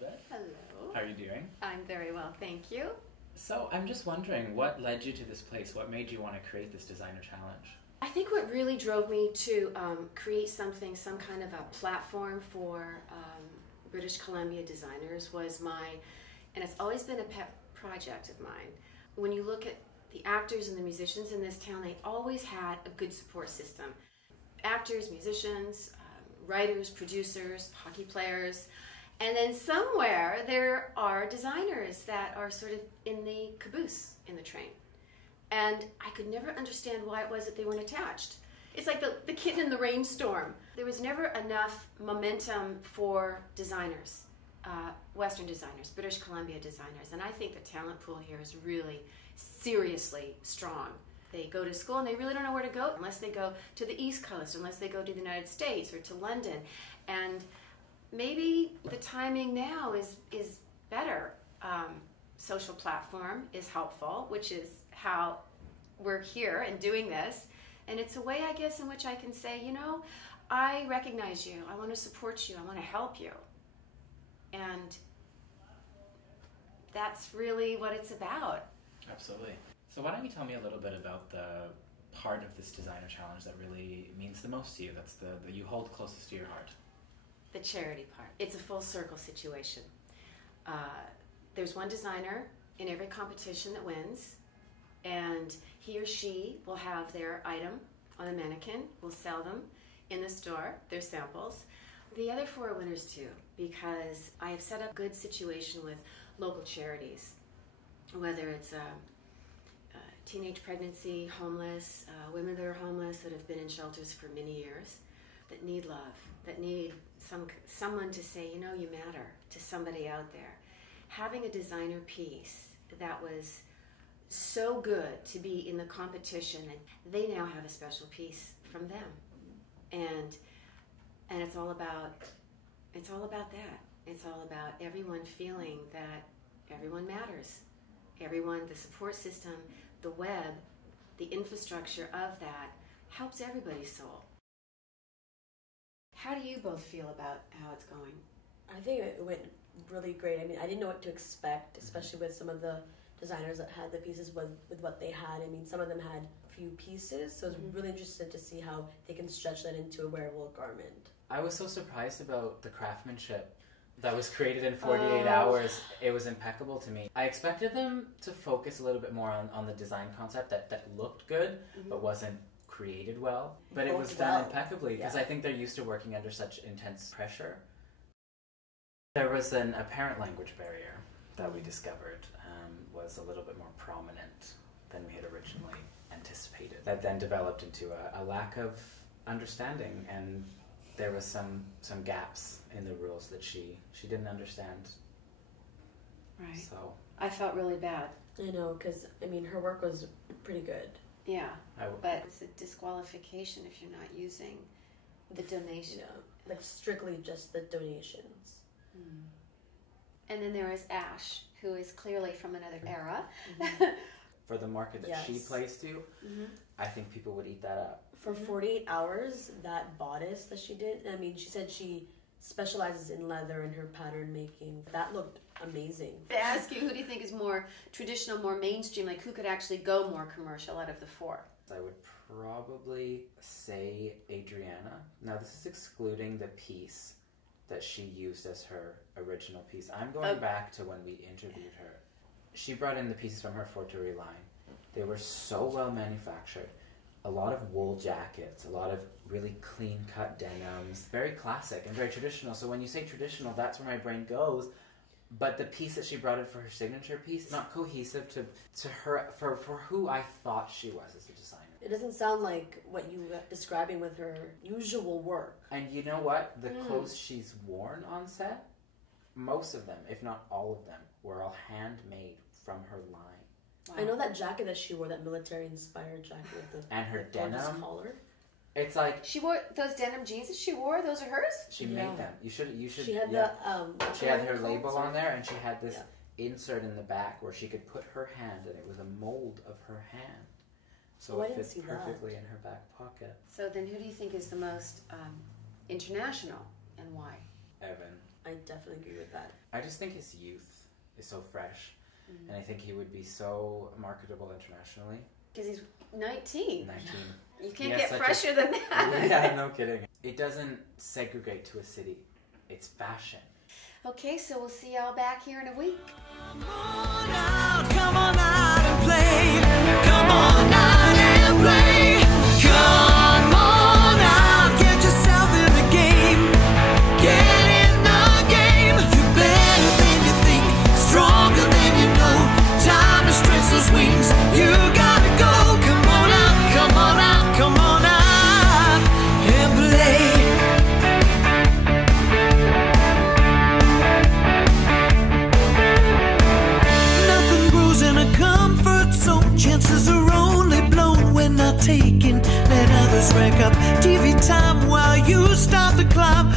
Elizabeth. Hello. How are you doing? I'm very well, thank you. So I'm just wondering, what led you to this place? What made you want to create this designer challenge? I think what really drove me to create some kind of a platform for British Columbia designers was and it's always been a pet project of mine. When you look at the actors and the musicians in this town, they always had a good support system. Actors, musicians, writers, producers, hockey players, and then somewhere there are designers that are sort of in the caboose in the train. And I could never understand why it was that they weren't attached. It's like the kitten in the rainstorm. There was never enough momentum for designers, Western designers, British Columbia designers, and I think the talent pool here is really seriously strong. They go to school and they really don't know where to go unless they go to the East Coast, unless they go to the United States or to London. And maybe the timing now is better. Social platform is helpful, which is how we're here and doing this. And it's a way, I guess, in which I can say, you know, I recognize you, I want to support you, I want to help you. And that's really what it's about. Absolutely. So why don't you tell me a little bit about the part of this designer challenge that really means the most to you, that's that you hold closest to your heart? The charity part. It's a full circle situation. There's one designer in every competition that wins, and he or she will have their item on a mannequin, will sell them in the store, their samples. The other four are winners too, because I have set up a good situation with local charities, whether it's teenage pregnancy, homeless, women that are homeless that have been in shelters for many years, that need love, that need someone to say, you know, you matter to somebody out there. Having a designer piece that was so good to be in the competition, and they now have a special piece from them, and it's all about that. It's all about everyone feeling that everyone matters. Everyone, the support system, the web, the infrastructure of that helps everybody's soul. How do you both feel about how it's going? I think it went really great. I mean, I didn't know what to expect, especially with some of the designers that had the pieces with what they had. I mean, some of them had a few pieces, so I was really interested to see how they can stretch that into a wearable garment. I was so surprised about the craftsmanship that was created in 48 hours. It was impeccable to me. I expected them to focus a little bit more on the design concept that looked good, but wasn't created well. But it was done impeccably, because I think they're used to working under such intense pressure. There was an apparent language barrier that we discovered was a little bit more prominent than we had originally anticipated. That then developed into a lack of understanding, and there was some gaps in the rules that she didn't understand. Right. So I felt really bad. I know, because, I mean, her work was pretty good. Yeah, but it's a disqualification if you're not using the donation. Yeah, like strictly just the donations. And then there is Ash, who is clearly from another era. For the market that she plays to, I think people would eat that up. For 48 hours, that bodice that she did, I mean, she said she specializes in leather and her pattern making. That looked amazing. To ask you, who do you think is more traditional, more mainstream, like who could actually go more commercial out of the four? I would probably say Adriana. Now, this is excluding the piece that she used as her original piece. I'm going back to when we interviewed her. She brought in the pieces from her Fortery line. They were so well manufactured. A lot of wool jackets, a lot of really clean-cut denims. Very classic and very traditional. So when you say traditional, that's where my brain goes. But the piece that she brought in for her signature piece, not cohesive to her, for who I thought she was as a designer. It doesn't sound like what you were describing with her usual work. And you know what? The clothes she's worn on set, most of them, if not all of them, were all handmade from her line. Wow. I know that jacket that she wore, that military-inspired jacket with the and her denim collar. It's like she wore those denim jeans that she wore. Those are hers. She made them. You should. She had the. She had her label on there, and she had this insert in the back where she could put her hand, and it was a mold of her hand, so it fits perfectly in her back pocket. So then, who do you think is the most international, and why? Evan. I definitely agree with that. I just think his youth is so fresh, and I think he would be so marketable internationally. Because he's 19. 19. You can't get fresher than that. Yeah, no kidding. It doesn't segregate to a city. It's fashion. Okay, so we'll see y'all back here in a week. Come on out and play. Come on out and play. Come on out, get yourself in the game. Get in the game. You're better than you think, stronger than you know. Time to stretch those wings. You gotta go. Come on out, come on out, come on out and play. Chances are only blown when not taken. Let others rack up TV time while you start to climb.